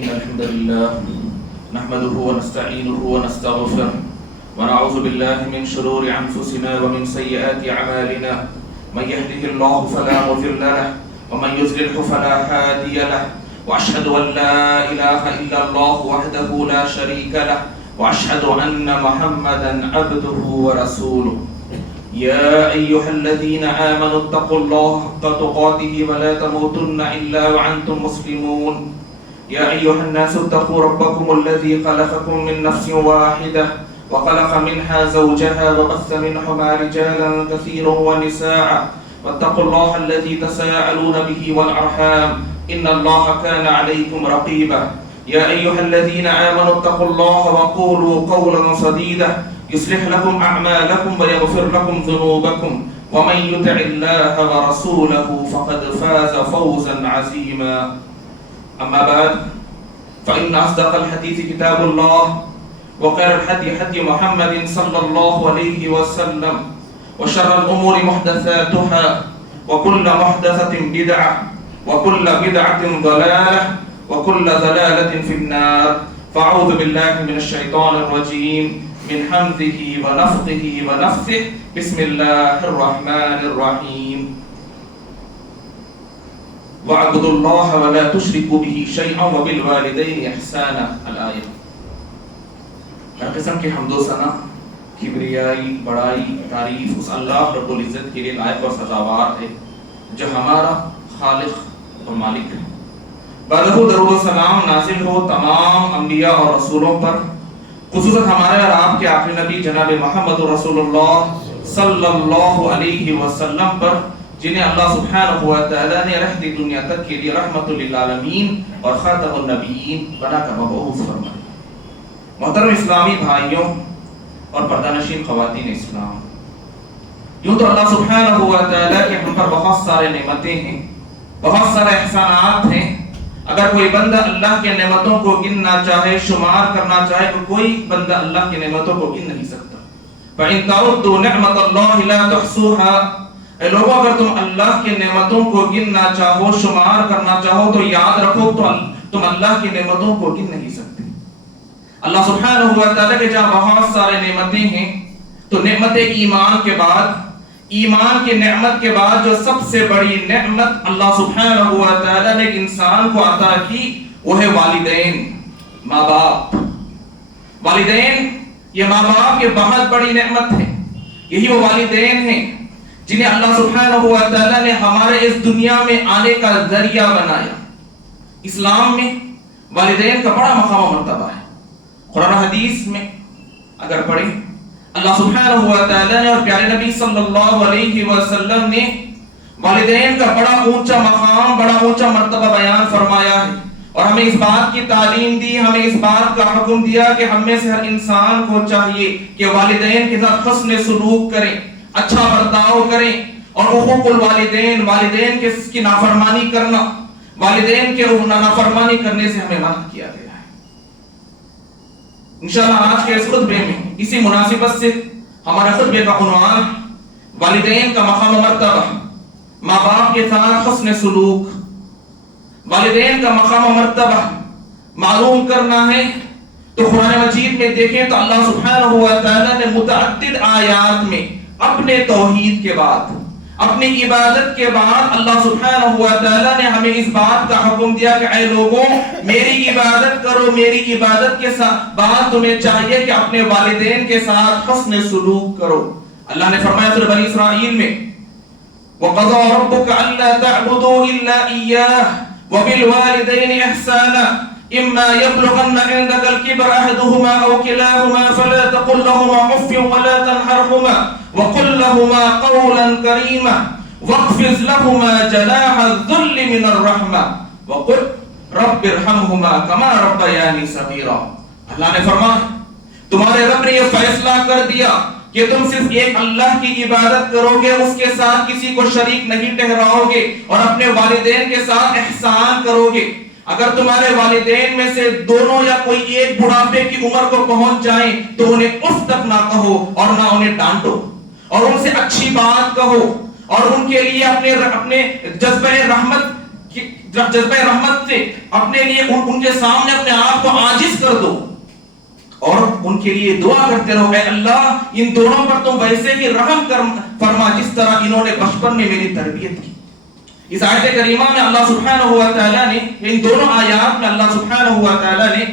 إن الحمد لله نحمده ونستعينه ونستغفره ونعوذ بالله من شرور أنفسنا ومن سيئات أعمالنا من يهده الله فلا مضل له ومن يضلل فلا هادي له وأشهد أن لا إله إلا الله وحده لا شريك له وأشهد أن محمدا عبده ورسوله يا أيها الذين آمنوا اتقوا الله حق تقاته ولا تموتن إلا وأنتم مسلمون يا أيها الناس اتقوا ربكم الذي خلقكم من نفس واحدة وخلق منها زوجها وبث منهما رجالا كثيرا ونساء واتقوا الله الذي تساءلون به والأرحام إن الله كان عليكم رقيبا يا أيها الذين آمنوا اتقوا الله وقولوا قولا سديدا يصلح لكم أعمالكم ويغفر لكم ذنوبكم ومن يطع الله ورسوله فقد فاز فوزا عظيما أما بعد فإن أصدق الحديث كتاب الله وخير الهدي هدي محمد صلى الله عليه وسلم وشر الأمور محدثاتها وكل محدثة بدعة وكل بدعة ضلالة وكل ضلالة في النار فأعوذ بالله من الشيطان الرجيم من حمده ونفخه ونفثه بسم الله الرحمن الرحيم وَاعْبُدُوا اللَّهَ وَلَا تُشْرِكُوا بِهِ شَيْئًا وَبِالْوَالِدَيْنِ إِحْسَانًا الآیہ۔ ہر قسم کے حمد و ثنا، کبریائی، بڑائی، تعریف اس اللہ رب العزت کے لیے لائق اور سزاوار ہے جو ہمارا خالق اور مالک ہے۔ بعدہ درود و سلام نازل ہو تمام انبیاء اور رسولوں پر، خصوصاً ہمارے اور آپ کے آخری نبی جناب محمد رسول اللہ صلی اللہ علیہ وسلم پر، جنہیں اللہ سبحانہ و تعالیٰ نے رحمت دنیا تک کے لیے رحمت للعالمین اور خاتم النبیین بنا کر مبعوث فرمایا۔ محترم اسلامی بھائیوں اور پردہ نشین خواتین اسلام، یوں تو اللہ سبحانہ و تعالیٰ کے ہم پر بہت سارے نعمتیں ہیں، بہت سارے احسانات ہیں۔ اگر کوئی بندہ اللہ کے نعمتوں کو گننا چاہے، شمار کرنا چاہے، تو کوئی بندہ اللہ کی نعمتوں کو گن نہیں سکتا۔ فَإِن تَعُدُّوا نِعْمَةَ اللَّهِ لَا تُحْصُوهَا، اے لوگوں اگر تم اللہ کی نعمتوں کو گننا چاہو، شمار کرنا چاہو، تو یاد رکھو تم اللہ کی نعمتوں کو گن نہیں سکتے۔ اللہ سبحانہ و تعالیٰ کے جہاں بہت سارے نعمتیں ہیں، تو نعمت ایمان کے بعد، ایمان کی نعمت کے بعد جو سب سے بڑی نعمت اللہ سبحانہ و تعالیٰ نے انسان کو عطا کی، وہ ہے والدین، ماں باپ۔ والدین، یہ ماں باپ کی بہت بڑی نعمت ہے۔ یہی وہ والدین ہیں جنہیں اللہ سبحانہ و تعالیٰ نے ہمارے اس دنیا میں آنے کا ذریعہ بنایا۔ اسلام میں والدین کا بڑا مقام و مرتبہ ہے۔ قرآن حدیث میں اگر پڑھیں، اللہ سبحانہ و تعالیٰ نے اور پیارے نبی صلی اللہ علیہ وسلم نے والدین کا بڑا اونچا مقام، بڑا اونچا مرتبہ بیان فرمایا ہے، اور ہمیں اس بات کی تعلیم دی، ہمیں اس بات کا حکم دیا کہ ہم میں سے ہر انسان کو چاہیے کہ والدین کے ساتھ حسن سلوک کریں، اچھا برتاؤ کریں، اور حقوق الوالدین، والدین کی نافرمانی کرنا، والدین کے نافرمانی کرنے سے ہمیں منع کیا گیا ہے۔ انشاءاللہ آج کے اس خطبے میں اسی مناسبت سے ہمارے خطبے کا عنوان والدین کا مقام و مرتبہ، ماں باپ کے ساتھ حسن سلوک۔ والدین کا مقام و مرتبہ معلوم کرنا ہے تو قرآن مجید میں دیکھیں تو اللہ سبحانہ و تعالیٰ نے متعدد آیات میں اپنے توحید کے بعد، اپنی عبادت کے بعد، اللہ سبحانہ و تعالیٰ نے ہمیں اس بات کا حکم دیا کہ اے لوگوں میری عبادت کرو، میری عبادت کے بعد تمہیں چاہیے کہ اپنے والدین کے ساتھ حسن سلوک کرو۔ اللہ نے فرمایا سورہ بنی اسرائیل میں وَقَضَى رَبُّكَ أَلَّا تَعْبُدُوا إِلَّا إِيَّاهُ وَبِالْوَالِدَيْنِ إِحْسَانًا إِمَّا يَبْلُغَنَّ عِندَكَ الْكِبَرَ أَحَدُهُمَا أَوْ كِلَاهُمَا فَلَا تَقُل لَّهُمَا أُفٍّ وَلَا تَنْهَرْهُمَا وَقُل لَّهُمَا قَوْلًا كَرِيمًا وَاخْفِضْ لَهُمَا جَنَاحَ الذُّلِّ مِنَ الرَّحْمَةِ وَقُل رَّبِّ ارْحَمْهُمَا كَمَا رَبَّيَانِي صَغِيرًا۔ اللہ نے فرمایا تمہارے رب نے یہ فیصلہ کر دیا کہ تم صرف ایک اللہ کی عبادت کرو گے، اس کے ساتھ کسی کو شریک نہیں ٹھہراؤ گے، اور اپنے والدین کے ساتھ احسان کرو گے۔ اگر تمہارے والدین میں سے دونوں یا کوئی ایک بڑھاپے کی عمر کو پہنچ جائیں تو انہیں اف تک نہ کہو اور نہ انہیں ڈانٹو، اور ان سے اچھی بات کہو، اور ان کے لیے اپنے جذبہ رحمت جذبہ رحمت سے اپنے لیے ان کے سامنے اپنے آپ کو عاجز کر دو اور ان کے لیے دعا کرتے رہو، اے اللہ ان دونوں پر تم ویسے ہی رحم فرما جس طرح انہوں نے بچپن میں میری تربیت کی۔ اس آیت کریمہ میں اللہ سبحانہ و تعالیٰ نے، ان دونوں آیات میں اللہ سبحانہ و تعالیٰ نے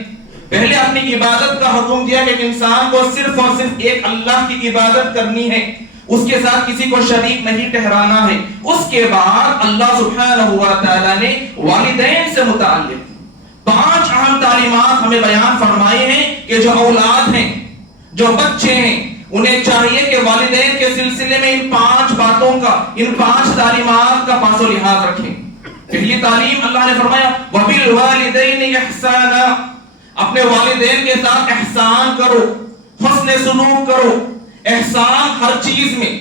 پہلے اپنی عبادت کا حکم دیا کہ انسان کو صرف اور صرف ایک اللہ کی عبادت کرنی ہے، اس کے ساتھ کسی کو شریک نہیں ٹھہرانا ہے۔ اس کے بعد اللہ سبحانہ و تعالیٰ نے والدین سے متعلق 5 اہم تعلیمات ہمیں بیان فرمائے ہیں کہ جو اولاد ہیں، جو بچے ہیں، انہیں چاہیے کہ والدین کے سلسلے میں ان 5 باتوں کا، ان 5 تعلیمات کا پاس و لحاظ رکھیں۔ پہلی تعلیم اللہ نے فرمایا وَبِالْوَالِدَيْنِ إِحْسَانًا، اپنے والدین کے ساتھ احسان کرو، حسن سلوک کرو۔ احسان ہر چیز میں،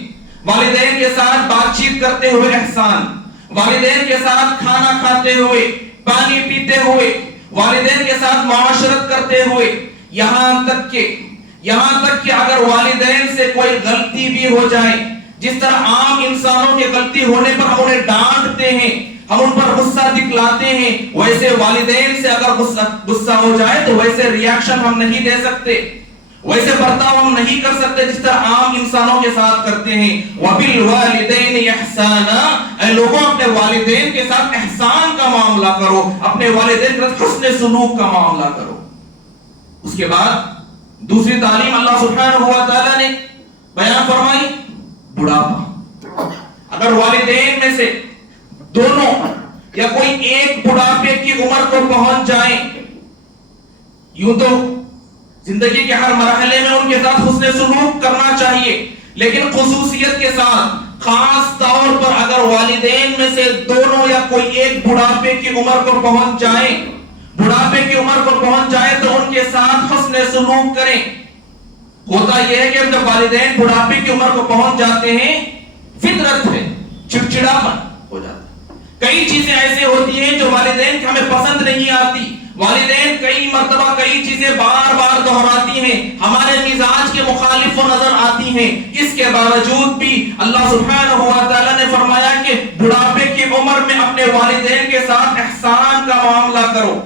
والدین کے ساتھ بات چیت کرتے ہوئے احسان، والدین کے ساتھ کھانا کھاتے ہوئے، پانی پیتے ہوئے، والدین کے ساتھ معاشرت کرتے ہوئے، یہاں تک کہ اگر والدین سے کوئی غلطی بھی ہو جائے، جس طرح عام انسانوں کے غلطی ہونے پر ہم انہیں ڈانٹتے ہیں، ہم ان پر غصہ دکھلاتے ہیں، ویسے والدین سے اگر غصہ ہو جائے تو ویسے ریاکشن ہم نہیں دے سکتے، ویسے برتاؤ ہم نہیں کر سکتے جس طرح عام انسانوں کے ساتھ کرتے ہیں۔ وَبِالْوَالِدَيْنِ إِحْسَانًا، اے لوگوں اپنے والدین کے ساتھ احسان کا معاملہ کرو، اپنے والدین کے ساتھ حسن سلوک کا معاملہ کرو۔ اس کے بعد دوسری تعلیم اللہ سبحانہ و تعالیٰ نے بیان فرمائی بڑھاپا۔ اگر والدین میں سے دونوں یا کوئی ایک بڑھاپے کی عمر کو پہنچ جائیں، یوں تو زندگی کے ہر مرحلے میں ان کے ساتھ حسن سلوک کرنا چاہیے، لیکن خصوصیت کے ساتھ خاص طور پر اگر والدین میں سے دونوں یا کوئی ایک بڑھاپے کی عمر کو پہنچ جائے تو ان کے ساتھ حسن سلوک کریں۔ ہوتا یہ ہے کہ جب والدین بڑھاپے کی عمر کو پہنچ جاتے ہیں، فطرت ہے، چڑچڑاپن ہو جاتا ہے۔ کئی چیزیں ایسے ہوتی ہیں جو والدین کی ہمیں پسند نہیں آتی، والدین کئی مرتبہ کئی چیزیں بار بار دہراتی ہیں، ہمارے مزاج کے مخالف و نظر آتی ہیں، اس کے باوجود بھی اللہ سبحانہ و تعالیٰ نے فرمایا کہ بڑھاپے کی عمر میں اپنے والدین کے ساتھ احسان کا معاملہ کرو،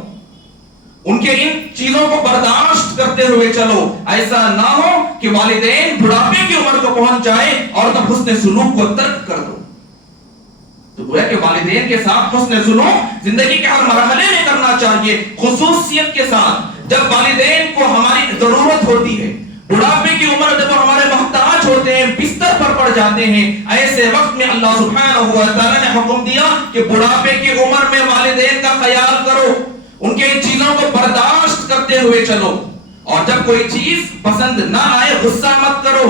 ان کے ان چیزوں کو برداشت کرتے ہوئے چلو، ایسا نہ ہو کہ والدین بڑھاپے کی عمر کو پہنچ جائے اور تب حسن سلوک کو ترک کر دو۔ تو گویا کہ والدین کے ساتھ حسن سلوک زندگی کے ہر مرحلے میں کرنا چاہیے، خصوصیت کے ساتھ جب والدین کو ہماری ضرورت ہوتی ہے، بڑھاپے کی عمر جب ہمارے محتاج ہوتے ہیں، بستر پر پڑ جاتے ہیں، ایسے وقت میں اللہ سبحانہ و تعالیٰ نے حکم دیا کہ بڑھاپے کی عمر میں والدین کا خیال کرو، ان کے ان چیزوں کو برداشت کرتے ہوئے چلو، اور جب کوئی چیز پسند نہ آئے غصہ مت کرو،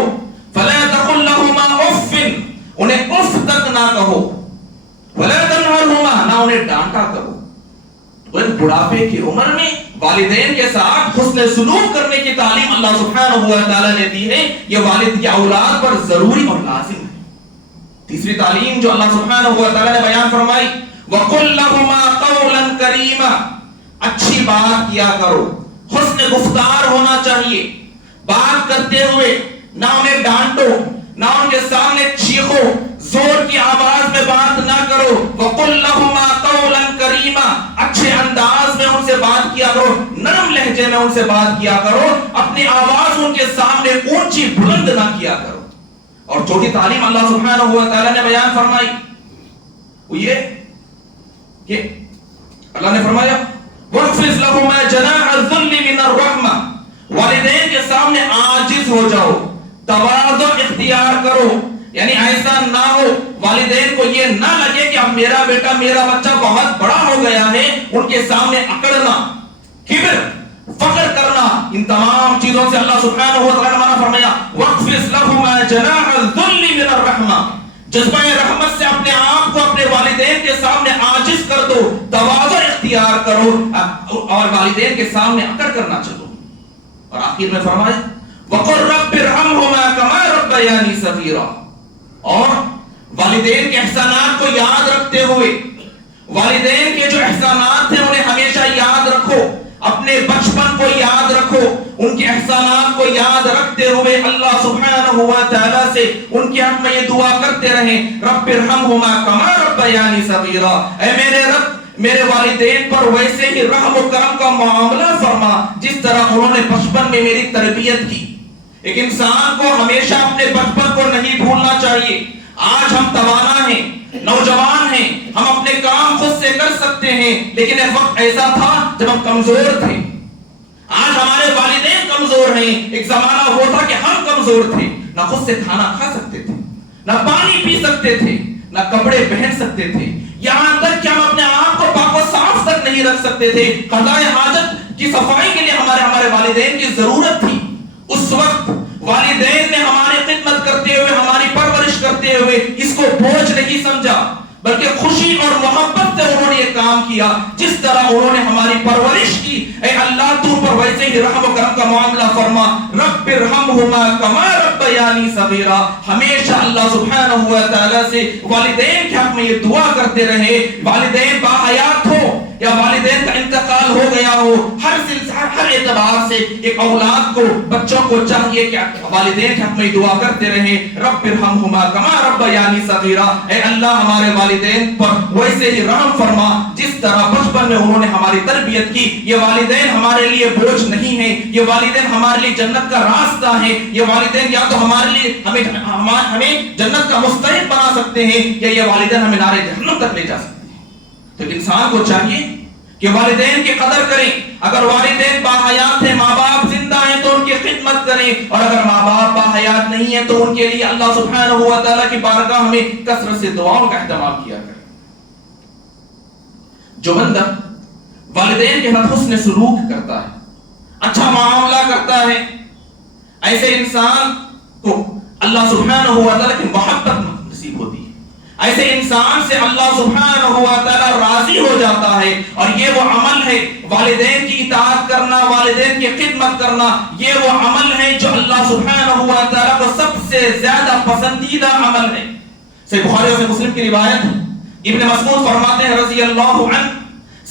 فَلَا تَقُلْ لَهُمَا أُفٍّ، انہیں اف تک نہ کہو، وَلَا تَنْهَرْهُمَا، نہ انہیں ڈانٹا کرو۔ بڑھاپے کی عمر میں والدین کے ساتھ حسن سلوک کرنے کی تعلیم اللہ سبحانہ و تعالیٰ نے دی ہے، یہ والد کی اولاد پر ضروری اور لازم ہے۔ تیسری تعلیم جو اللہ سبحانہ و تعالیٰ نے بیان فرمائی وَقُلْ لَهُمَا قَوْلًا كَرِيمًا، اچھی بات کیا کرو، حسن گفتار ہونا چاہیے، بات کرتے ہوئے نہ انہیں ڈانٹو، نہ ان کے سامنے چیخو، زور کی آواز میں بات نہ کرو۔ وَقُلْ لَهُمَا قَوْلًا كَرِيمًا، اچھے انداز میں ان سے بات کیا کرو، نرم لہجے میں ان سے بات کیا کرو، اپنی آواز ان کے سامنے اونچی بلند نہ کیا کرو۔ اور چوتھی تعلیم اللہ سبحانہ و تعالیٰ نے بیان فرمائی وہ یہ کہ اللہ نے فرمایا وَاخْفِضْ لَهُمَا جَنَاحَ الذُّلِّ مِنَ الرَّحْمَةِ، والدین کے سامنے عاجز ہو جاؤ، تواضع اختیار کرو، یعنی ایسا نہ ہو والدین کو یہ نہ لگے کہ اب میرا بیٹا میرا بچہ بہت بڑا ہو گیا ہے، ان کے سامنے اکڑنا، کبر، فخر کرنا، ان تمام چیزوں سے اللہ سبحانہ و تعالیٰ نے منع فرمایا وَاخْفِضْ لَهُمَا جَنَاحَ الذُّلِّ مِنَ الرَّحْمَةِ، جذبہ رحمت سے اپنے آپ کو اپنے والدین کے سامنے عاجز کر دو، تواضع اختیار کرو اور والدین کے سامنے اکڑ کرنا چلو۔ اور آخر میں فرمایا وَقُلْ رَبِّ ارْحَمْهُمَا كَمَا رَبَّيَانِي صَغِيرًا، اور والدین کے احسانات کو یاد رکھتے ہوئے، والدین کے جو احسانات ہیں انہیں ہمیشہ یاد رکھو، اپنے بچپن کو یاد رکھو، ان کے احسانات کو یاد رکھتے ہوئے اللہ سبحانہ و تعالیٰ سے ان کے حق میں یہ دعا کرتے رہیں رب ارحمہما کما ربیانی صغیرا، اے میرے رب میرے والدین پر ویسے ہی رحم و کرم کا معاملہ فرما جس طرح انہوں نے بچپن میں میری تربیت کی۔ ایک انسان کو ہمیشہ اپنے بچپن کو نہیں بھولنا چاہیے۔ آج ہم توانا ہیں، نوجوان ہیں، ہم اپنے کام خود سے کر سکتے ہیں، لیکن ایک وقت ایسا تھا جب ہم کمزور تھے۔ آج ہمارے والدین کمزور ہیں، ایک زمانہ وہ تھا کہ ہم کمزور تھے، نہ خود سے کھانا کھا سکتے تھے، نہ پانی پی سکتے تھے، نہ کپڑے پہن سکتے تھے، یہاں تک کہ ہم اپنے آپ کو پاک و صاف تک نہیں رکھ سکتے تھے۔ قضائے حاجت کی صفائی کے لیے ہمارے والدین کی ضرورت تھی۔ اس وقت والدین نے ہماری خدمت کرتے ہوئے، ہماری پرورش کرتے ہوئے اس کو بوجھ نہیں سمجھا، بلکہ خوشی اور محبت سے انہوں نے یہ کام کیا۔ جس طرح انہوں نے ہماری پرورش کی، اے اللہ تو پر ویسے ہی رحم و کرم کا معاملہ فرما۔ رب ارحمہما کما ربیانی صغیرا۔ ہمیشہ اللہ سبحانہ و تعالی سے والدین کے حق میں یہ دعا کرتے رہے، والدین باحیات ہو یا والدین کا انتقال ہو گیا ہو، ہر اعتبار سے ایک اولاد کو، بچوں کو چاہیے کہ والدین کے حق میں دعا کرتے رہیں، رب ارحمہما کما ربیانی صغیرا۔ اے اللہ ہمارے والدین پر ویسے ہی رحم فرما جس طرح بچپن میں انہوں نے ہماری تربیت کی۔ یہ والدین ہمارے لیے بوجھ نہیں ہیں، یہ والدین ہمارے لیے جنت کا راستہ ہیں۔ یہ والدین یا تو ہمارے لیے ہمیں جنت کا مستحق بنا سکتے ہیں، یا یہ والدین ہمیں نار جہنم تک لے جا سکتے ہیں۔ تو انسان کو چاہیے کہ والدین کی قدر کریں۔ اگر والدین باحیات ہیں، ماں باپ زندہ ہیں، تو ان کی خدمت کریں، اور اگر ماں باپ باحیات نہیں ہیں تو ان کے لیے اللہ سبحانہ و تعالیٰ کی بارگاہ میں کثرت سے دعاؤں کا اہتمام کیا کریں۔ جو بندہ والدین کے ساتھ حسن سلوک کرتا ہے، اچھا معاملہ کرتا ہے، ایسے انسان کو اللہ سبحانہ و تعالیٰ کی محبت نصیب ہوتی ہے۔ ایسے انسان سے اللہ سبحانہ و تعالیٰ راضی ہو جاتا ہے، اور یہ وہ عمل ہے، والدین کی اطاعت کرنا، والدین کی خدمت کرنا، یہ وہ عمل ہے جو اللہ سبحانہ و تعالیٰ کو سب سے زیادہ پسندیدہ عمل ہے۔ صحیح بخاری اور مسلم کی روایت، ابن مسعود فرماتے ہیں رضی اللہ عنہ،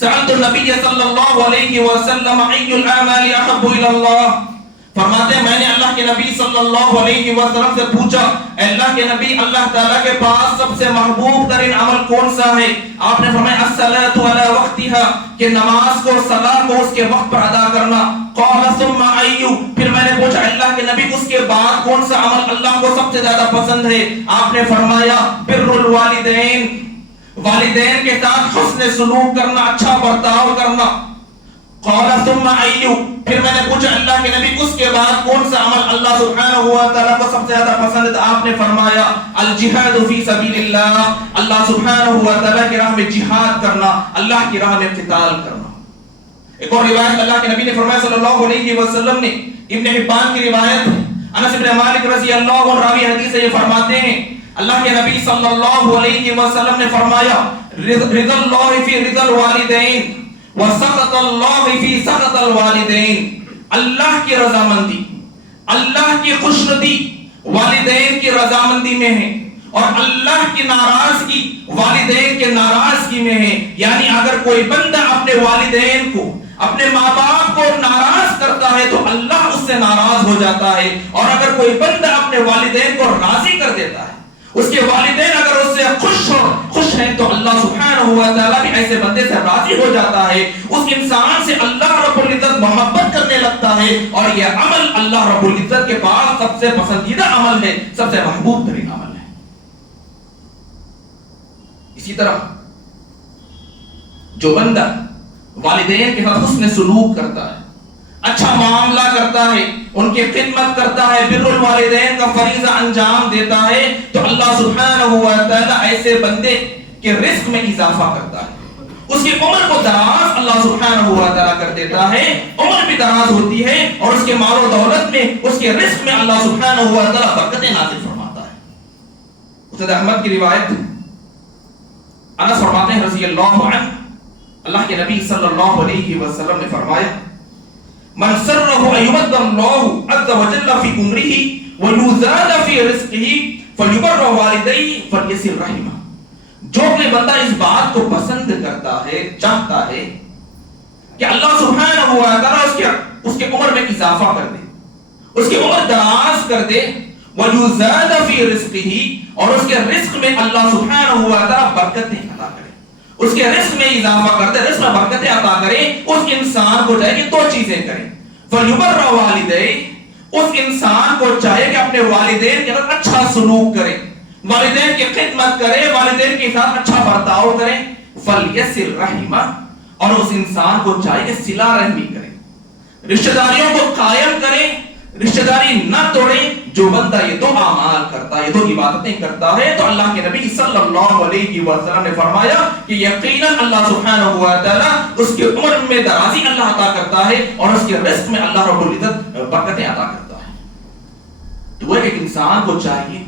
سألت النبی صلی اللہ علیہ وسلم ای الاعمال احب الی اللہ۔ فرماتے ہیں میں نے اللہ کے نبی صلی اللہ علیہ وسلم سے پوچھا، اے اللہ کے نبی، اللہ تعالیٰ کے پاس سب سے محبوب ترین عمل کون سا ہے؟ آپ نے فرمایا الصلاۃ علی وقتہا، کہ نماز کو، صلاۃ کو اس کے وقت پر ادا کرنا۔ قال ثم ای، پھر میں نے پوچھا اللہ کے نبی اس کے بعد کون سا عمل اللہ کو سب سے زیادہ پسند ہے؟ آپ نے فرمایا بر الوالدین، والدین کے ساتھ حسن سلوک کرنا، اچھا برتاؤ کرنا۔ قال ثم ای، پھر میں نے پوچھا اللہ کے نبی اس کے بعد کون سا عمل اللہ سبحانہ و تعالیٰ کو سب سے زیادہ پسند ہے؟ آپ نے فرمایا الجہاد فی سبیل اللہ، اللہ سبحانہ و تعالیٰ کی راہ میں جہاد کرنا، اللہ کی راہ میں قتال کرنا۔ ایک اور روایت اللہ کے نبی نے فرمایا صلی اللہ علیہ وسلم نے، ابن حبان کی روایت، انس بن مالک رضی اللہ عنہ راوی حدیث سے یہ فرماتے ہیں اللہ کے نبی صلی اللہ علیہ وسلم نے فرمایا رضا اللہ فی رضا الوالدین وسخط اللہ فی سخط الوالدین، اللہ کی رضامندی، اللہ کی خوشنودی والدین کی رضامندی میں ہے، اور اللہ کی ناراضگی والدین کے ناراضگی میں ہے۔ یعنی اگر کوئی بندہ اپنے والدین کو، اپنے ماں باپ کو ناراض کرتا ہے تو اللہ اس سے ناراض ہو جاتا ہے، اور اگر کوئی بندہ اپنے والدین کو راضی کر دیتا ہے، اس کے والدین اگر اس سے خوش ہیں تو اللہ سبحانہ و تعالیٰ بھی ایسے بندے سے راضی ہو جاتا ہے، اس انسان سے اللہ رب العزت محبت کرنے لگتا ہے، اور یہ عمل اللہ رب العزت کے پاس سب سے پسندیدہ عمل ہے، سب سے محبوب ترین عمل ہے۔ اسی طرح جو بندہ والدین کے ساتھ حسن سلوک کرتا ہے، اچھا معاملہ کرتا ہے، ان کی خدمت کرتا ہے، بر الوالدین کا فریضہ انجام دیتا ہے، تو اللہ سبحانہ و تعالیٰ ایسے بندے کے رزق میں اضافہ کرتا ہے، اس کی عمر کو دراز اللہ سبحانہ و تعالیٰ کر دیتا ہے، عمر بھی دراز ہوتی ہے، اور اس کے مال و دولت میں، اس کے رزق میں اللہ سبحانہ و تعالیٰ برکتیں نازل فرماتا ہے۔ مسند احمد کی روایت، انس فرماتے ہیں رضی اللہ عنہ، اللہ کے نبی صلی اللہ علیہ وسلم نے فرمایا من سرہ ایمد اللہ عز وجل فی عمرہ ویزاد فی رزقہ فلیبر والدیہ فلیصل رحمہ۔ جو کہ بندہ اس بات کو پسند کرتا ہے، چاہتا ہے کہ اللہ سبحانہ و تعالیٰ اس کے عمر میں اضافہ کر دے، اس کی عمر دراز کر دے، ویزاد فی رزقہ، اور اس کے رزق میں اللہ سبحانہ و تعالیٰ برکتیں عطا کرے، اس کے رزق میں اضافہ کر دے، رزق میں برکتیں عطا کرے، اس انسان کو چاہیے کہ دو چیزیں کرے. فَلْيُبَرَّ وَالِدَيْهِ، اس انسان کو چاہیے کہ اپنے والدین کے ساتھ اچھا سلوک کرے، والدین کی خدمت کرے، والدین کے ساتھ اچھا برتاؤ کرے. فَلْيَصِلْ رَحِمَهُ، اور اس انسان کو چاہیے کہ صلہ رحمی کرے، رشتہ داریوں کو قائم کرے، رشتہ داری نہ توڑے. جو بندہ یہ دو اعمال کرتا ہے، یہ دو عبادتیں کرتا ہے، تو اللہ کے نبی صلی اللہ علیہ وسلم نے فرمایا کہ یقیناً اللہ سبحانہ و تعالی اس کی عمر میں درازی اللہ عطا کرتا ہے اور اس کے رزق میں اللہ رب العزت برکتیں عطا کرتا ہے. تو ایک انسان کو چاہیے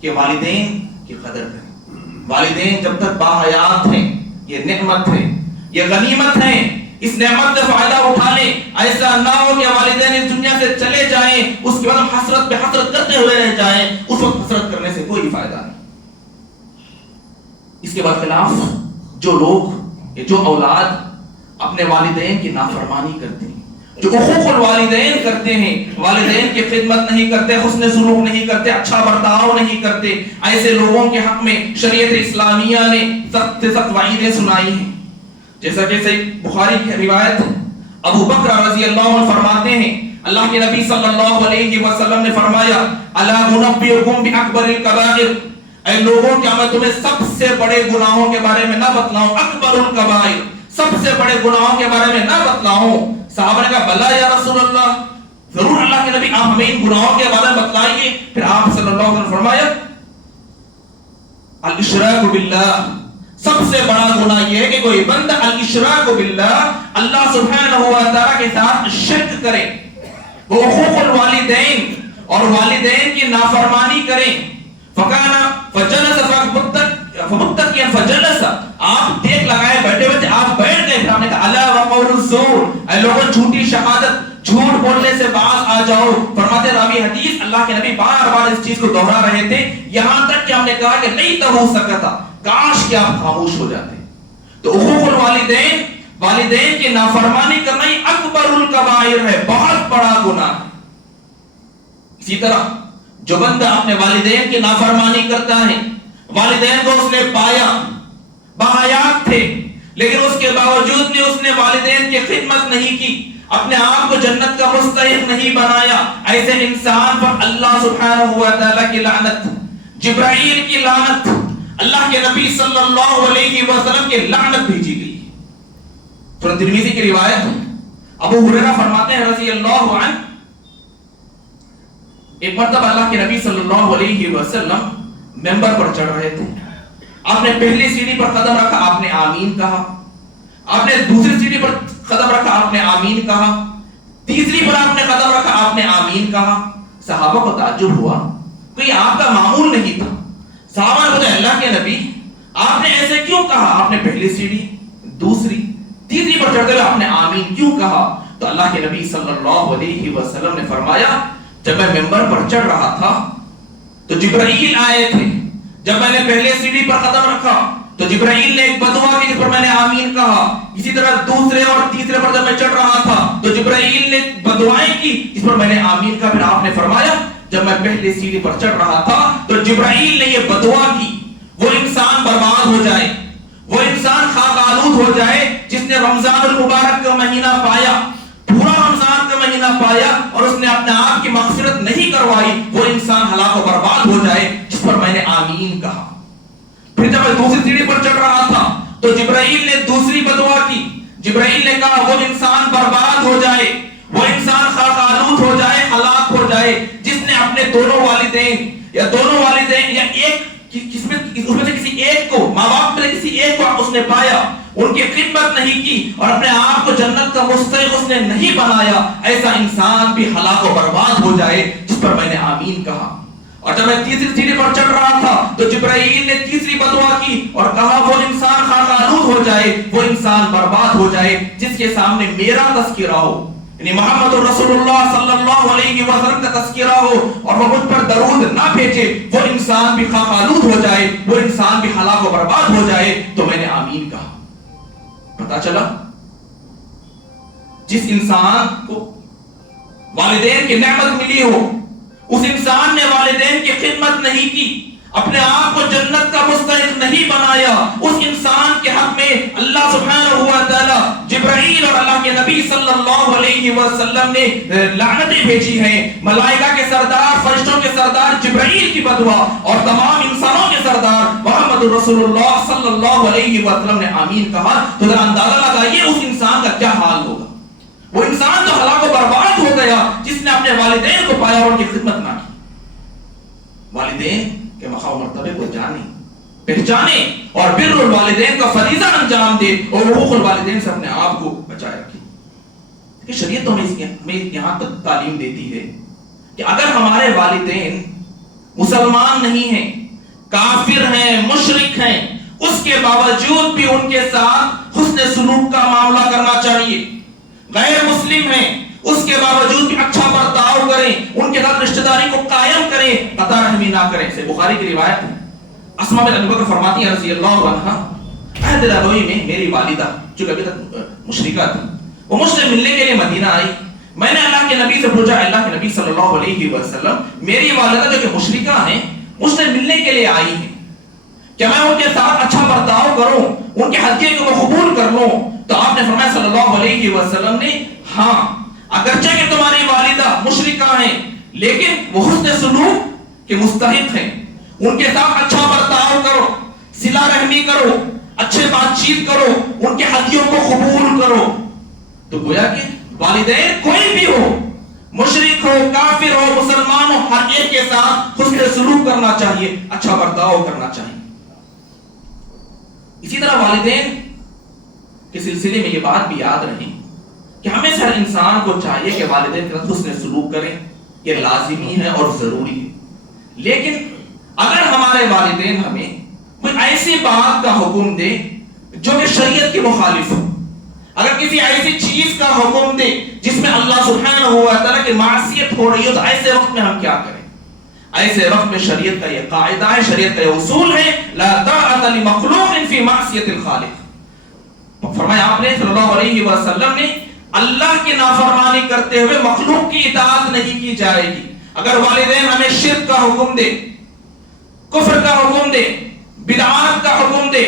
کہ والدین کی قدر کریں. والدین جب تک باحیات ہیں یہ نعمت ہے، یہ غنیمت ہے، اس نعمت سے فائدہ اٹھا لیں. ایسا نہ ہو کہ والدین اس دنیا سے چلے جائیں، اس کے بعد حسرت پہ حسرت کرتے ہوئے رہ جائیں. اس وقت حسرت کرنے سے کوئی فائدہ نہیں. اس کے برخلاف جو لوگ، جو اولاد اپنے والدین کی نافرمانی کرتے ہیں، جو حقوق الوالدین کرتے ہیں، والدین کی خدمت نہیں کرتے، حسن سلوک نہیں کرتے، اچھا برتاؤ نہیں کرتے، ایسے لوگوں کے حق میں شریعت اسلامیہ نے سخت سے سخت وعیدیں سنائی ہیں. جیسا کہ صحیح بخاری کی روایت ابو بکر رضی اللہ عنہ فرماتے ہیں، اللہ کے نبی صلی اللہ علیہ وسلم نے فرمایا الا انبئکم باکبر الکبائر، اے لوگوں کیا میں تمہیں سب سے بڑے گناہوں کے بارے میں نہ بتلاؤں؟ اکبر الکبائر، سب سے بڑے گناہوں کے بارے میں نہ بتلاؤں؟ صحابہ نے کہا بلا یا رسول اللہ، ضرور اللہ کے نبی، آپ ہمیں ان گناہوں کے بارے میں بتلائیے. پھر آپ صلی اللہ علیہ وسلم فرمایا الاشراک باللہ، سب سے بڑا گناہ یہ ہے کہ کوئی بندہ الاشراک باللہ، اللہ سبحانہ و تعالی کے ساتھ شرک کرے، وہ حقوق الوالدین اور والدین کی نافرمانی کرے. فکانا فجلس فمتقیا فجلس، آپ دیکھ لگائے بیٹھے ہوئے، آپ بیٹھ گئے. پھر آپ نے کہا الا وقول الزور، اے لوگوں جھوٹی شہادت، جھوٹ بولنے سے باز آ جاؤ. فرماتے راوی حدیث اللہ کے نبی بار بار اس چیز کو دہرا رہے تھے، یہاں تک کہ ہم نے کہا کہ نہیں تو ہو سکتا، کاش کہ آپ خاموش ہو جاتے. تو حقوق الوالدین، والدین کی نافرمانی کرنا ہی اکبر الکبائر ہے، بہت بڑا گناہ ہے. اسی طرح جو بندہ اپنے والدین کی نافرمانی کرتا ہے، والدین کو اس نے پایا، باحیات تھے، لیکن اس کے باوجود بھی اس نے والدین کی خدمت نہیں کی، اپنے آپ کو جنت کا مستحق نہیں بنایا، ایسے انسان پر اللہ سبحانہ و تعالی کی لعنت، جبرائیل کی لعنت، اللہ کے نبی صلی اللہ علیہ وسلم کی لعنت بھیجی گئی. سنن ترمذی کی روایت ابو ہریرہ فرماتے ہیں رضی اللہ عنہ، ایک مرتبہ اللہ کے نبی صلی اللہ علیہ وسلم منبر پر چڑھ رہے تھے. آپ نے پہلی سیڑھی پر قدم رکھا، آپ نے آمین کہا. آپ نے دوسری سیڑھی پر قدم رکھا، آپ نے آمین کہا. تیسری پر آپ نے قدم رکھا، آپ نے آمین کہا. صحابہ کو تعجب ہوا، کوئی آپ کا معمول نہیں تھا. صحابہ نے بولا اللہ کے نبی آپ نے ایسے کیوں کہا؟ آپ نے پہلی سیڑھی، دوسری، تیسری پر چڑھتے ہوئے آپ نے آمین کیوں کہا؟ تو اللہ کے نبی صلی اللہ علیہ وسلم نے فرمایا جب میں منبر پر چڑھ رہا تھا تو جبرائیل آئے تھے. جب میں نے پہلے سیڑھی پر قدم رکھا تو جبرائیل نے ایک بدعا کی جس پر میں نے آمین کہا. اسی طرح دوسرے اور تیسرے پر جب میں چڑھ رہا تھا تو جبرائیل نے بدعائیں کی جس پر میں نے آمین کہا. پھر آپ نے فرمایا جب میں پہلے سیڑھی پر چڑھ رہا تھا تو جبرائیل نے یہ بدعا کی وہ انسان برباد ہو جائے، وہ انسان خاک آلود ہو جائے جس نے رمضان المبارک کا مہینہ پایا، پورا رمضان کا مہینہ پایا اور اس نے اپنے آپ کی مغفرت نہیں کروائی، وہ انسان ہلاک و برباد ہو جائے جس پر میں نے آمین کہا. پھر جب میں دوسری سیڑھی پر چڑھ رہا تھا تو جبرائیل نے دوسری بدعا کی. جبرائیل نے کہا وہ انسان برباد ہو جائے، وہ انسان خاک آلود ہو جائے، ہلاک ہو جائے جس نے اپنے دونوں والدین یا ایک اس میں سے کسی ایک کو، ماں باپ میں کسی ایک کو اس نے پایا، ان کی خدمت نہیں کی اور اپنے آپ کو جنت کا مستحق اس نے نہیں بنایا. ایسا انسان بھی ہلاک و برباد ہو جائے جس پر میں نے آمین کہا. اور جب میں تیسری سیڑھی پر چڑھ رہا تھا تو جبرائیل نے تیسری بدعا کی اور کہا وہ انسان خاک آلود ہو جائے، وہ انسان برباد ہو جائے جس کے سامنے میرا تذکرہ ہو، یعنی محمد رسول اللہ صلی اللہ علیہ وسلم کا تذکرہ ہو اور وہ مجھ پر درود نہ بھیجے، وہ انسان بھی خاک آلود ہو جائے، وہ انسان بھی ہلاک و برباد ہو جائے. تو میں نے آمین کہا. پتا چلا جس انسان کو والدین کی نعمت ملی ہو، اس انسان نے والدین کی خدمت نہیں کی، اپنے آپ کو جنت کا مستحق نہیں بنایا، اس انسان کے حق میں اللہ سبحانہ ہوا تعالی جبرائیل اور اللہ کے نبی صلی اللہ علیہ وسلم نے لعنتیں بھیجی ہیں۔ ملائکہ کے سردار، فرشتوں کے سردار جبرائیل کی بددعا اور تمام انسانوں کے سردار محمد رسول اللہ صلی اللہ علیہ وسلم نے آمین کہا، تو ذرا اندازہ لگائیے اس انسان کا کیا حال ہوگا۔ وہ انسان جو ہلاک و برباد ہو گیا جس نے اپنے والدین کو پایا اور ان کی خدمت نہ کی۔ والدین کہ مقام و مرتبے کو جانے، پہچانے اور بر الوالدین کا فریضہ انجام دے اور حقوق الوالدین سے اپنے آپ کو بچائے رکھے۔ کہ شریعت تو ہمیں یہاں تک تعلیم دیتی ہے کہ اگر ہمارے والدین مسلمان نہیں ہیں، کافر ہیں، مشرک ہیں، اس کے باوجود بھی ان کے ساتھ حسن سلوک کا معاملہ کرنا چاہیے۔ غیر مسلم ہیں، اس کے باوجود بھی اچھا برتاؤ کریں، ان کے ساتھ رشتہ داری کو قائم کریں، قطع رحمی نہ کریں۔ سے بخاری کی روایت ہے، اسماء بنت ابی بکر فرماتی ہیں رضی اللہ عنہا، عہد نبوی میں میری والدہ جو کبھی تک مشرکہ تھی، وہ مجھ سے ملنے کے لیے مدینہ آئی۔ میں نے اللہ کے نبی سے پوچھا، اللہ کے نبی صلی اللہ علیہ وسلم، میری والدہ جو کہ مشرکہ ہیں مجھ سے ملنے کے لیے آئی ہیں، کیا میں ان کے ساتھ اچھا برتاؤ کروں، ان کے ہدیے کو قبول کر لوں؟ تو آپ نے فرمایا صلی اللہ علیہ وسلم نے، ہاں اگرچہ کہ تمہاری والدہ مشرکہ ہیں لیکن وہ حسن سلوک کے مستحق ہیں، ان کے ساتھ اچھا برتاؤ کرو، صلہ رحمی کرو، اچھے بات چیت کرو، ان کے ہدیوں کو قبول کرو۔ تو گویا کہ والدین کوئی بھی ہو، مشرک ہو، کافر ہو، مسلمان ہو، ہر ایک کے ساتھ حسن سلوک کرنا چاہیے، اچھا برتاؤ کرنا چاہیے۔ اسی طرح والدین کے سلسلے میں یہ بات بھی یاد رہے کہ ہمیں ہر انسان کو چاہیے کہ والدین کے ساتھ حسن سلوک کریں، یہ لازمی ہے اور ضروری ہے۔ لیکن اگر ہمارے والدین ہمیں کوئی ایسی بات کا حکم دے جو کہ شریعت کے مخالف ہو، اگر کسی ایسی چیز کا حکم دے جس میں اللہ سبحانہ ہوا تعالیٰ کی معصیت ہو رہی ہو، تو ایسے وقت میں ہم کیا کریں؟ ایسے وقت میں شریعت کا یہ قاعدہ ہے، شریعت کا یہ اصول ہے، لا طاعۃ لمخلوق فی معصیت الخالق۔ فرمایا آپ نے صلی اللہ علیہ وسلم نے، اللہ کی نافرمانی کرتے ہوئے مخلوق کی اطاعت نہیں کی جائے گی۔ اگر والدین ہمیں شرک کا حکم دے، کفر کا حکم دے، بدعات کا حکم دے،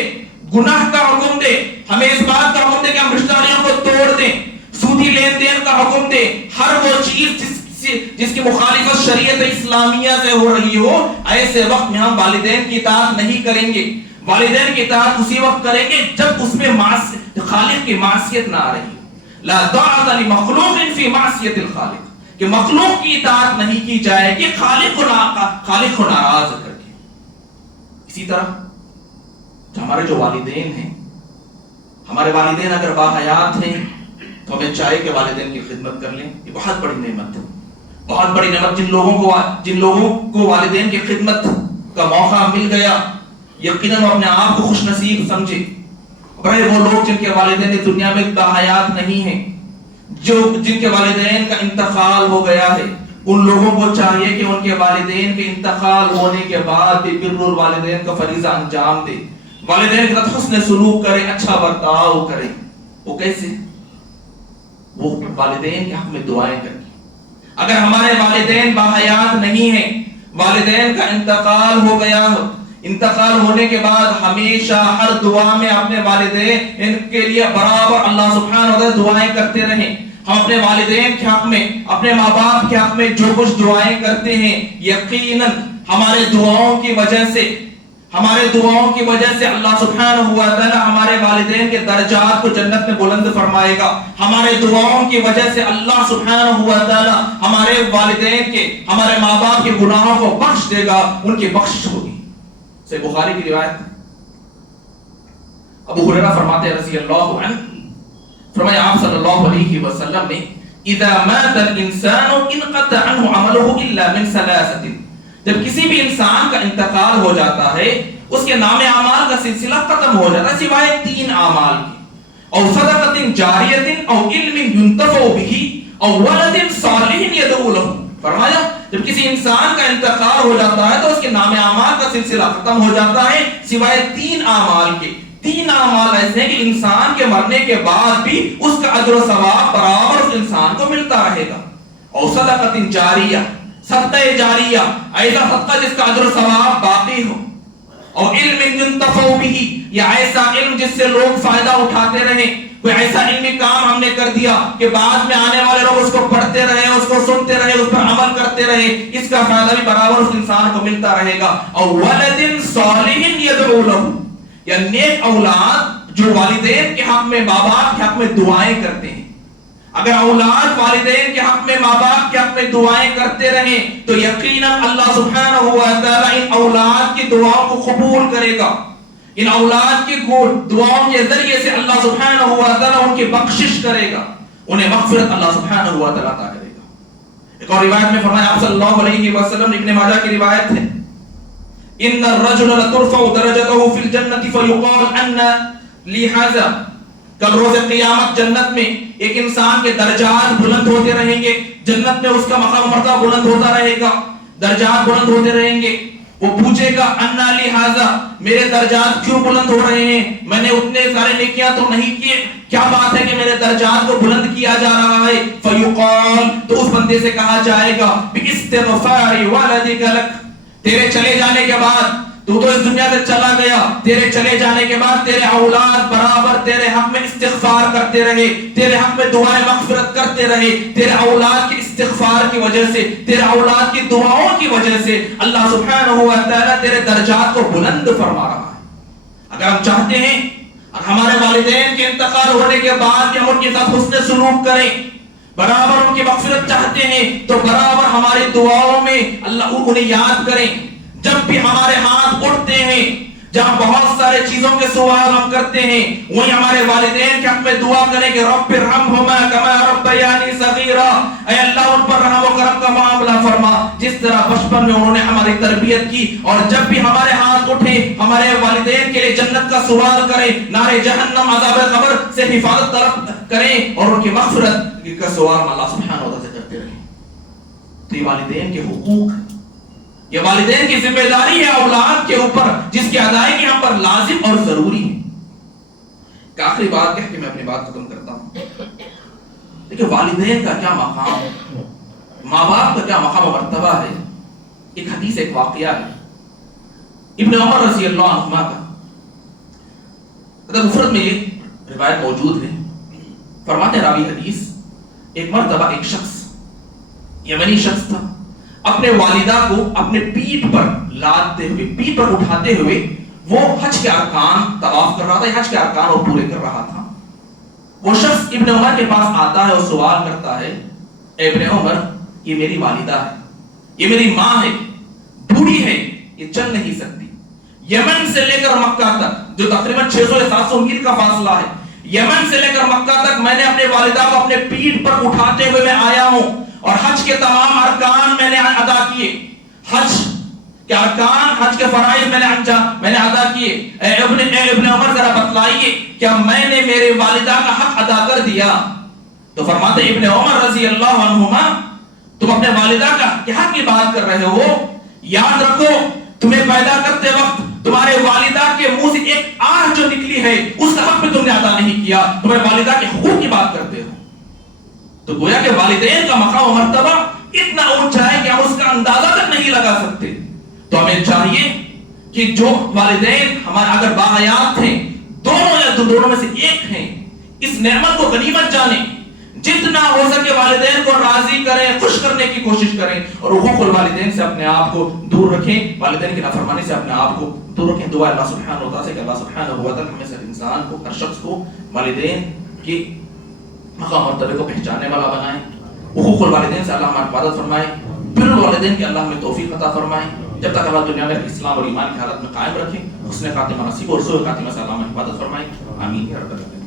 گناہ کا حکم دے، ہمیں اس بات کا حکم دے کہ ہم رشتہ داریوں کو توڑ دیں، سودی لین دین کا حکم دے، ہر وہ چیز جس کی مخالفت شریعت اسلامیہ سے ہو رہی ہو، ایسے وقت میں ہم والدین کی اطاعت نہیں کریں گے۔ والدین کی اطاعت اسی وقت کریں گے جب اس میں خالق کی معصیت نہ آ رہی۔ لا طاعۃ لمخلوق فی معصیت الخالق، کہ مخلوق کی اطاعت نہیں کی جائے گی خالق کو ناراض کر کے۔ اسی طرح ہمارے والدین ہیں، ہمارے والدین اگر باحیات ہیں تو ہمیں چاہیے کہ والدین کی خدمت کر لیں۔ یہ بہت بڑی نعمت ہے، بہت بڑی نعمت۔ جن لوگوں کو والدین کی خدمت کا موقع مل گیا، یقیناً وہ اپنے آپ کو خوش نصیب سمجھے۔ بڑے وہ لوگ جن کے والدین دنیا میں باحیات نہیں ہیں، جن کے والدین کا انتقال ہو گیا ہے، ان لوگوں کو چاہیے کہ ان کے والدین کے انتقال ہونے کے بعد بھی بر الوالدین کا فریضہ انجام دے، والدین کے ساتھ حسن سلوک کرے، اچھا برتاؤ کرے۔ وہ کیسے؟ وہ والدین کے حق میں دعائیں کریں۔ اگر ہمارے والدین باحیات نہیں ہیں، والدین کا انتقال ہو گیا ہو، انتقال ہونے کے بعد ہمیشہ ہر دعا میں اپنے والدین ان کے لیے برابر اللہ سبحانہ وتعالی دعائیں کرتے رہیں۔ ہم اپنے والدین کے حق میں، اپنے ماں باپ کے حق میں جو کچھ دعائیں کرتے ہیں، یقیناً ہمارے دعاؤں کی وجہ سے اللہ سبحانہ ہوا تعالی ہمارے والدین کے درجات کو جنت میں بلند فرمائے گا۔ ہمارے دعاؤں کی وجہ سے اللہ سبحانہ ہوا تعالی ہمارے والدین کے، ہمارے ماں باپ کے گناہوں کو بخش دے گا، ان کی بخشش ہوگی۔ بخاری کی روایت، ابو ہریرہ فرماتے ہیں رضی اللہ عنہ، فرمایا آپ صلی اللہ علیہ وسلم نے، اذا مات الانسان انقطع عنه عمله الا من ثلاثه، جب کسی بھی انسان کا انتقال ہو جاتا ہے اس کے نام اعمال کا سلسلہ ختم ہو جاتا ہے سوائے 3 اعمال کی، او صدقۃ جاریۃ او علم ينتفع به او ولد صالح يدعو له۔ فرمایا جب کسی انسان کا انتقال ہو جاتا ہے تو اس کے نام اعمال کا سلسلہ ختم ہو جاتا ہے سوائے 3 اعمال کے۔ 3 اعمال ایسے ہیں کہ انسان کے مرنے کے بعد بھی اس کا اجر و ثواب برابر اس انسان کو ملتا رہے گا۔ اور صدقۃ جاریہ، صدقہ جاریہ ایسا صدقہ جس کا اجر و ثواب باقی ہو، اور علم ينتفع به یا ایسا علم جس سے لوگ فائدہ اٹھاتے رہیں، کوئی ایسا علمی کام ہم نے کر دیا کہ بعد میں آنے والے لوگ اس کو پڑھتے رہے، اس کو سنتے رہے، اس پر عمل کرتے رہے، اس کا فائدہ بھی برابر اس انسان کو ملتا رہے گا۔ اور ولد صالح يدعو له یا نیک اولاد جو والدین کے حق میں، ماں باپ کے حق میں دعائیں کرتے ہیں۔ اگر اولاد والدین کے حق میں، ماں باپ کے حق میں دعائیں کرتے رہیں تو یقیناً اللہ سبحانہ و تعالی ان اولاد کی دعاؤں کو قبول کرے گا۔ ان اولاد کی دعاؤں کے ذریعے سے اللہ سبحانہ و تعالی ان کی بخشش کرے گا، انہیں مغفرت اللہ سبحانہ و تعالی عطا کرے گا۔ ایک اور روایت میں فرمایا آپ صلی اللہ علیہ وسلم، ابن ماجہ کی روایت ہے، ان الرجل لترفع درجته في الجنة فيقال ان لهذا، کل روز قیامت جنت میں ایک انسان کے درجات بلند ہوتے رہیں گے، جنت میں اس کا مقام مرتبہ بلند ہوتا رہے گا، درجات بلند ہوتے رہیں گے۔ وہ پوچھے گا انا لہذا، میرے درجات کیوں بلند ہو رہے ہیں؟ میں نے اتنے سارے نیکیاں تو نہیں کیے، کیا بات ہے کہ میرے درجات کو بلند کیا جا رہا ہے؟ فیقال، تو اس بندے سے کہا جائے گا باستغفار والدک لک، تیرے چلے جانے کے بعد، تو اس دنیا سے چلا گیا، تیرے چلے جانے کے بعد تیرے اولاد برابر تیرے حق میں استغفار کرتے رہے، تیرے حق میں دعائیں مغفرت کرتے رہے، تیرے اولاد کی استغفار کی وجہ سے، تیرے اولاد کی دعاؤں کی وجہ سے اللہ سبحانہ و تعالی تیرے درجات کو بلند فرما رہا ہے۔ اگر ہم چاہتے ہیں ہمارے والدین کے انتقال ہونے کے بعد ہم ان کے ساتھ حسن سلوک کریں، برابر ان کی مغفرت چاہتے ہیں، تو برابر ہماری دعاؤں میں اللہ انہیں یاد کریں۔ جب بھی ہمارے ہاتھ اٹھتے ہیں، جہاں بہت سارے چیزوں کے سوال ہم کرتے ہیں، وہیں ہمارے والدین کے حق میں دعا کریں کہ رب ارحمہما کما ربیانی صغیرا، اے اللہ ان پر رحم و کرم کا معاملہ فرما جس طرح بچپن میں انہوں نے ہماری تربیت کی۔ اور جب بھی ہمارے ہاتھ اٹھے ہمارے والدین کے لیے جنت کا سوال کریں، نار جہنم عذاب قبر سے حفاظت طلب کریں، اور ان کی مغفرت کا سوال اللہ سبحانہ و تعالی سے کرتے رہیں۔ تو یہ والدین کے حقوق، یہ والدین کی ذمہ داری ہے اولاد کے اوپر، جس کی ادائیگی ہم پر لازم اور ضروری ہے۔ ایک آخری بات کہہ کے میں اپنی بات ختم کرتا ہوں۔ دیکھیں والدین کا کیا مقام ہے، ماں باپ کا کیا مقام و مرتبہ ہے۔ ایک حدیث، ایک واقعہ ہے ابن عمر رضی اللہ عنہما کا، مفرد میں یہ روایت موجود ہے۔ فرماتے ہیں راوی حدیث، ایک مرتبہ ایک شخص، یمنی شخص تھا، اپنے والدہ کو اپنے پیٹھ پر لادتے ہوئے، پیٹھ پر اٹھاتے ہوئے وہ حج کے ارکان طواف کر رہا تھا، حج کے ارکان وہ پورے کر رہا تھا۔ وہ شخص ابن عمر کے پاس آتا ہے اور سوال کرتا ہے، اے ابن عمر، یہ میری والدہ ہے، یہ میری ماں ہے، بوڑھی ہے، یہ چل نہیں سکتی، یمن سے لے کر مکہ تک جو تقریباً 600 یا 700 میل کا فاصلہ ہے، یمن سے لے کر مکہ تک میں نے اپنے والدہ کو اپنے پیٹھ پر اٹھاتے ہوئے میں آیا ہوں، اور حج کے تمام ارکان میں نے ادا کیے، حج کے ارکان، حج کے فرائض میں نے ادا کیے۔ اے ابن عمر ذرا بتلائیے کیا میں نے میرے والدہ کا حق ادا کر دیا؟ تو فرماتے ابن عمر رضی اللہ عنہما، تم اپنے والدہ کا کے حق کی بات کر رہے ہو، یاد رکھو تمہیں پیدا کرتے وقت تمہارے والدہ کے منہ سے ایک آہ جو نکلی ہے اس کا حق بھی تم نے ادا نہیں کیا، تمہارے والدہ کے حقوق کی بات کرتے ہو۔ تو گویا کہ والدین کا مقام و مرتبہ اتنا اونچا ہے کہ ہم اس کا اندازہ تک نہیں لگا سکتے۔ تو ہمیں چاہیے کہ جو والدین ہمارے اگر باحیات ہیں، دونوں یا دونوں میں سے ایک ہیں، اس نعمت کو غنیمت جانیں، جتنا ہو سکے والدین کو راضی کریں، خوش کرنے کی کوشش کریں، اور حقوق الوالدین سے اپنے آپ کو دور رکھیں، والدین کی نافرمانی سے اپنے آپ کو دور رکھیں۔ دعا اللہ سبحانہ و تعالیٰ سے کہ اللہ سبحانہ و تعالیٰ ہمیں سے انسان کو، ہر شخص کو والدین کی مقام مرتبے کو پہچاننے والا بنائے، حقوق الوالدین سے اللہ ہمیں حفاظت فرمائے، بر الوالدین کی اللہ ہمیں توفیق عطا فرمائے، جب تک اللہ دنیا میں اسلام اور ایمان کی حالت میں قائم رکھے، حسن خاتمہ نصیب اور سوء خاتمہ سے اللہ ہمیں حفاظت فرمائے، آمین یا رب العالمین۔